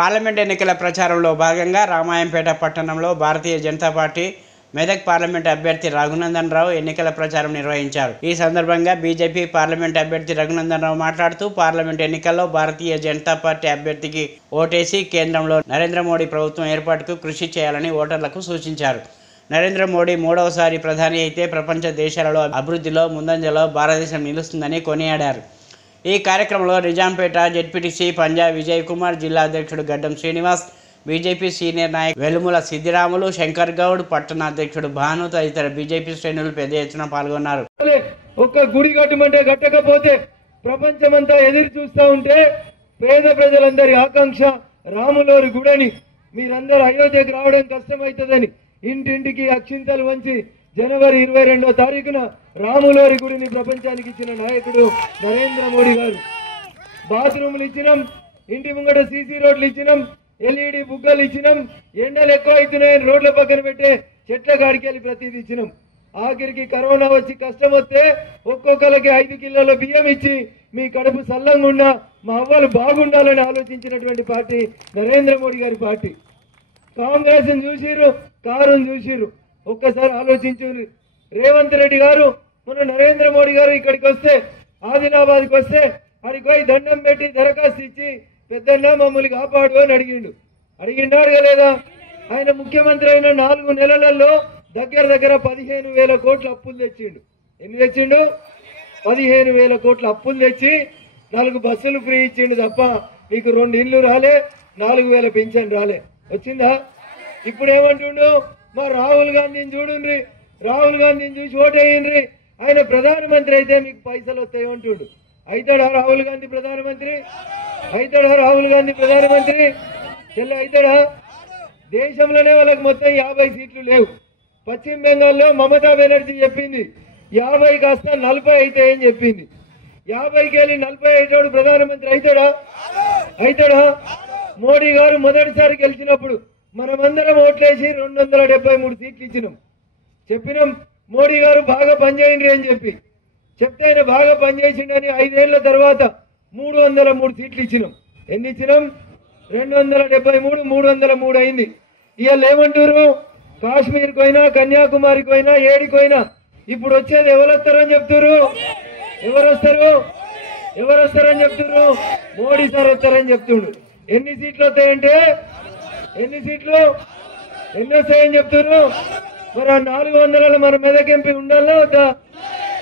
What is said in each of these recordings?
Parliament ఎన్నికల ప్రచారంలో భాగంగా రామాయంపేట పట్టణంలో భారతీయ జనతా పార్టీ మెదక్ పార్లమెంట్ అభ్యర్థి రఘునందన్ రావు ఎన్నికల ప్రచారం నిర్వహించారు. ఈ సందర్భంగా బీజేపీ పార్లమెంట్ అభ్యర్థి రఘునందన్ రావు మాట్లాడుతూ పార్లమెంట్ ఎన్నికల్లో భారతీయ జనతా పార్టీ అభ్యర్థికి ఓటేసి కేంద్రంలో నరేంద్ర మోడీ ప్రభుత్వం ఏర్పాటుకు కృషి చేయాలని ఓటర్లకు సూచించారు. నరేంద్ర మోడీ మూడవసారి ప్రధాని అయితే ప్రపంచ దేశాలలో అభివృద్ధిలో ముందంజలో భారతదేశం నిలుస్తుందని కొనియాడారు. ఈ కార్యక్రమంలో నిజాంపేట జెడ్పీటీసీ పంజా విజయ్ కుమార్, జిల్లా అధ్యక్షుడు గడ్డం శ్రీనివాస్, బీజేపీ సీనియర్ నాయకులు వెలుముల సిద్దిరాములు, శంకర్ గౌడ్, పట్టణ అధ్యక్షుడు భాను తదితర బీజేపీ శ్రేణులు పెద్ద ఎత్తున పాల్గొన్నారు. ఒక్క గుడి కట్టమంటే కట్టకపోతే ప్రపంచమంతా ఎదురు చూస్తూ ఉంటే పేద ప్రజలందరి ఆకాంక్ష రాములోరి గుడని మీరందరూ అయోధ్యకు రావడం కష్టమవుతుందని ఇంటింటికి అక్షింతలు వంచి జనవరి 22వ తారీఖున రాములోరి గుడిని ప్రపంచానికి ఇచ్చిన నాయకుడు నరేంద్ర మోడీ గారు. బాత్రూములు ఇచ్చినాం, ఇంటి ముంగట సీసీ రోడ్లు ఇచ్చినాం, ఎల్ఈడి బుగ్గలు ఇచ్చినాం, ఎండలు ఎక్కువ అవుతున్నాయని రోడ్ల పక్కన పెట్టే చెట్ల కాడికి వెళ్ళి ప్రతిదీ ఇచ్చినాం. ఆఖరికి కరోనా వచ్చి కష్టం వస్తే ఒక్కొక్కరికి 5 కిలోల బియ్యం ఇచ్చి మీ కడుపు సల్లంగా ఉన్నా మా అవ్వలు బాగుండాలని ఆలోచించినటువంటి పార్టీ నరేంద్ర మోడీ గారి పార్టీ. కాంగ్రెస్ చూసిరు, కారును చూసిరు. ఒక్కసారి ఆలోచించారు. రేవంత్ రెడ్డి గారు మొన్న నరేంద్ర మోడీ గారు ఇక్కడికి వస్తే, ఆదిలాబాద్కి వస్తే అడిగి పోయి దండం పెట్టి దరఖాస్తు ఇచ్చి పెద్దన్న మమ్మల్ని కాపాడు అని అడిగిండా అడగలేదా? ఆయన ముఖ్యమంత్రి అయిన 4 నెలలలో దగ్గర 15,000 కోట్ల అప్పులు తెచ్చిండు. ఎన్ని తెచ్చిండు? 15,000 కోట్ల అప్పులు తెచ్చి 4 బస్సులు ఫ్రీ ఇచ్చిండు తప్ప మీకు 2 ఇండ్లు రాలే, 4,000 పింఛన్ రాలే. వచ్చిందా? ఇప్పుడు ఏమంటుండు? మా రాహుల్ గాంధీని చూడండి, రాహుల్ గాంధీని చూసి ఓటేయండి, ఆయన ప్రధానమంత్రి అయితే మీకు పైసలు వస్తాయి అంటుండు. అవుతాడా రాహుల్ గాంధీ ప్రధానమంత్రి? అవుతాడా రాహుల్ గాంధీ ప్రధానమంత్రి? చెల్లి అవుతాడా? దేశంలోనే వాళ్ళకి మొత్తం 50 సీట్లు లేవు. పశ్చిమ బెంగాల్లో మమతా బెనర్జీ చెప్పింది 50 కాస్త 40 అయితే అని చెప్పింది. 50కి వెళ్ళి 40 అయ్యేటోడు ప్రధానమంత్రి అవుతాడా? అవుతాడా? మోడీ గారు మొదటిసారి గెలిచినప్పుడు మనమందరం ఓట్లేసి 273 సీట్లు ఇచ్చినాం. చెప్పినాం మోడీ గారు బాగా పనిచేయండి అని చెప్తే ఆయన బాగా పనిచేసిండని 5 ఏళ్ల తర్వాత 303 సీట్లు ఇచ్చినాం. ఎన్ని ఇచ్చినాం? 273, 303 అయింది. ఇవాళ ఏమంటారు? కాశ్మీర్కి పోయినా, కన్యాకుమారికి పోయినా, ఏడికి పోయినా ఇప్పుడు వచ్చేది ఎవరు వస్తారని చెప్తారు? ఎవరు వస్తారని చెప్తారు? మోడీ సార్ వస్తారని చెప్తుండ్రు. ఎన్ని సీట్లు వస్తాయంటే ఎన్ని వస్తాయని చెప్తారు? మరి 400 మన మెదక్ ఎంపీ ఉండాలా వద్దా?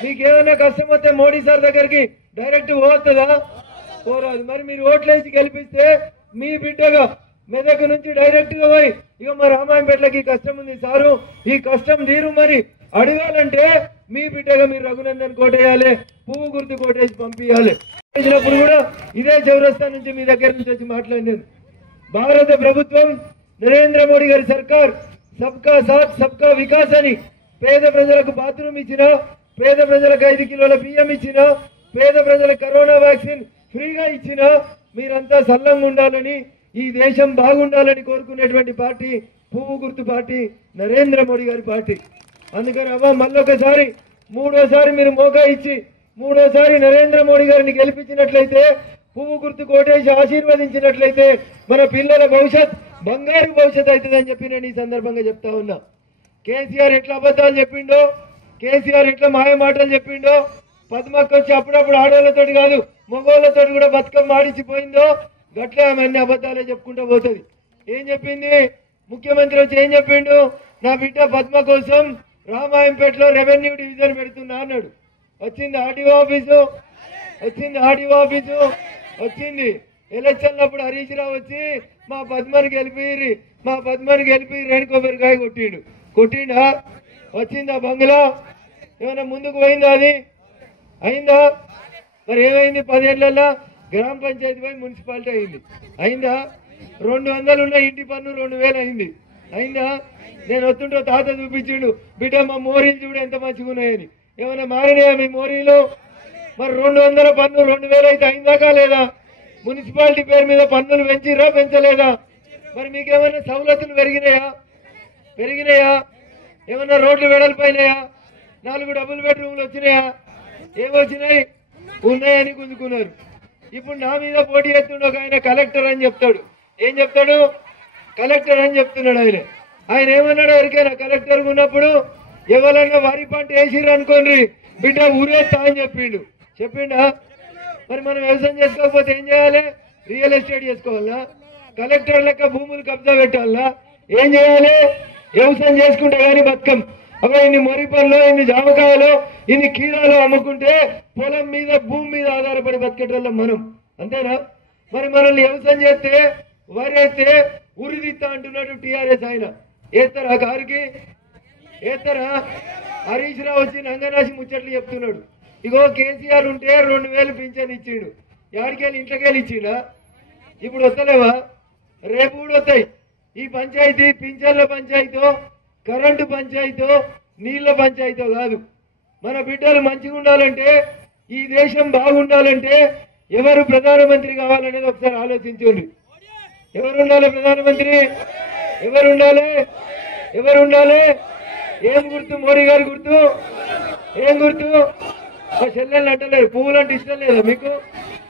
మీకేమైనా కష్టం వస్తే మోడీ సార్ దగ్గరికి డైరెక్ట్ పోతుందా? పోరాదు. మరి మీరు ఓట్లేసి గెలిపిస్తే మీ బిడ్డగా మెదక్ నుంచి డైరెక్ట్ గా పోయి ఇక మా రామాయంపేటలకి కష్టం ఉంది సారు, ఈ కష్టం తీరు మరి అడగాలంటే మీ బిడ్డగా మీరు రఘునందన్ కోటేయాలి, పువ్వు గుర్తు కోటేసి పంపించాలి. చేసినప్పుడు కూడా ఇదే చౌరస్తా నుంచి మీ దగ్గర నుంచి వచ్చి మాట్లాడినాను. భారత ప్రభుత్వం నరేంద్ర మోడీ గారి సర్కార్ సబ్కా సాత్ సబ్కా వికాస్ అని పేద ప్రజలకు బాత్రూమ్ ఇచ్చిన, పేద ప్రజలకు 5 కిలోల బియ్యం ఇచ్చిన, పేద ప్రజలకు కరోనా వ్యాక్సిన్ ఫ్రీగా ఇచ్చిన, మీరంతా సల్లంగా ఉండాలని, ఈ దేశం బాగుండాలని కోరుకునేటువంటి పార్టీ పువ్వు గుర్తు పార్టీ నరేంద్ర మోడీ గారి పార్టీ. అందుకని అవ్వ మళ్ళొకసారి 3వసారి మీరు మోకా ఇచ్చి 3వసారి నరేంద్ర మోడీ గారిని గెలిపించినట్లయితే, పువ్వు గుర్తు కోటేసి ఆశీర్వదించినట్లయితే మన పిల్లల భవిష్యత్ బంగారు భవిష్యత్ అవుతుందని చెప్పి నేను ఈ సందర్భంగా చెప్తా ఉన్నా. కేసీఆర్ ఎట్లా అబద్ధాలు చెప్పిండో, కేసీఆర్ ఎట్లా మాయ మాటలు చెప్పిండో, పద్మక్క వచ్చి అప్పుడప్పుడు ఆడవాళ్ళతోటి కాదు మగవాళ్ళతోటి కూడా బతుకమ్మ ఆడిచ్చిపోయిందో, గట్లే ఆమె అన్ని అబద్ధాలే చెప్పుకుంటూ పోతుంది. ఏం చెప్పింది? ముఖ్యమంత్రి వచ్చి ఏం చెప్పిండు? నా బిడ్డ పద్మ కోసం రామాయంపేటలో రెవెన్యూ డివిజన్ పెడుతున్నా అన్నాడు. వచ్చింది ఆర్డీఓ ఆఫీసు, వచ్చింది. ఎలక్షన్లప్పుడు హరీష్ రావు వచ్చి మా పద్మని గెలిపి రేణుకోబెరకాయ కొట్టిండా? వచ్చిందా బంగ్లా? ఏమైనా ముందుకు పోయిందా? అది అయిందా? మరి ఏమైంది? 10 ఏళ్లలో గ్రామ పంచాయతీ పోయి మున్సిపాలిటీ అయిందా? 200 ఉన్న ఇంటి పన్ను 2000 అయిందా? నేను వస్తుంటే తాత చూపించిండు, బిడ్డ మా మోరీలు చూడు ఎంత మంచిగా ఉన్నాయని. ఏమైనా మారినాయా మీ మోరీలు? మరి 200 పన్ను 2000 అయితే అయిందాకా లేదా? మున్సిపాలిటీ పేరు మీద పన్నులు పెంచలేదా? మరి మీకేమైనా సవలతులు పెరిగినాయా? ఏమన్నా రోడ్లు వెడల్పోయినాయా? 4 డబుల్ బెడ్రూమ్లు వచ్చినాయా? ఏమొచ్చినాయి? ఉన్నాయని గుంజుకున్నారు. ఇప్పుడు నా మీద పోటీ చేస్తుండే ఒక ఆయన కలెక్టర్ అని చెప్తాడు. ఏం చెప్తాడు? కలెక్టర్ అని చెప్తున్నాడు ఆయన. ఆయన ఏమన్నాడు? ఎవరికైనా కలెక్టర్ ఉన్నప్పుడు ఎవరన్నా వరి పంట వేసిర్రు అనుకోండి బిడ్డ ఊరేస్తా అని చెప్పిండా? మరి మనం వ్యవసాయం చేసుకోకపోతే ఏం చేయాలి? రియల్ ఎస్టేట్ చేసుకోవాలా? కలెక్టర్ లెక్క భూములు కబ్జా పెట్టాలా? ఏం చేయాలి? వ్యవసాయం చేసుకుంటే కానీ బతుకం. అప్పుడు ఇన్ని మొరి పళ్ళు, ఇన్ని జామకాయలు, ఇన్ని కీరాలు అమ్ముకుంటే పొలం మీద భూమి మీద ఆధారపడి బతికేటోళ్ళం మనం, అంతేనా? మరి మనల్ని వ్యవసాయం చేస్తే వరి వేస్తే ఉరిదిత్తా అంటున్నాడు టీఆర్ఎస్. ఆయన వేస్తారా? కారుకి వేస్తారా? హరీష్ రావు వచ్చి నంగనాశి ముచ్చట్లు చెప్తున్నాడు. ఇగో కేసీఆర్ ఉంటే 2000 పింఛన్ ఇచ్చిండు. యాడికెళ్ళి ఇంట్లోకెళ్ళి ఇచ్చిండా? ఇప్పుడు వస్తలేవా? రేపు కూడా వస్తాయి. ఈ పంచాయతీ పింఛన్ల పంచాయతీతో, కరెంటు పంచాయతీతో, నీళ్ల పంచాయతీతో కాదు. మన బిడ్డలు మంచిగా ఉండాలంటే, ఈ దేశం బాగుండాలంటే ఎవరు ప్రధానమంత్రి కావాలనేది ఒకసారి ఆలోచించండి. ఎవరు ఉండాలి ప్రధానమంత్రి? ఎవరు ఉండాలి? ఏం గుర్తు? మోడీ గారి గుర్తు ఏం గుర్తు? మా చెల్లెళ్ళు అంటలేరు. పువ్వులు అంటే ఇష్టం లేదా మీకు?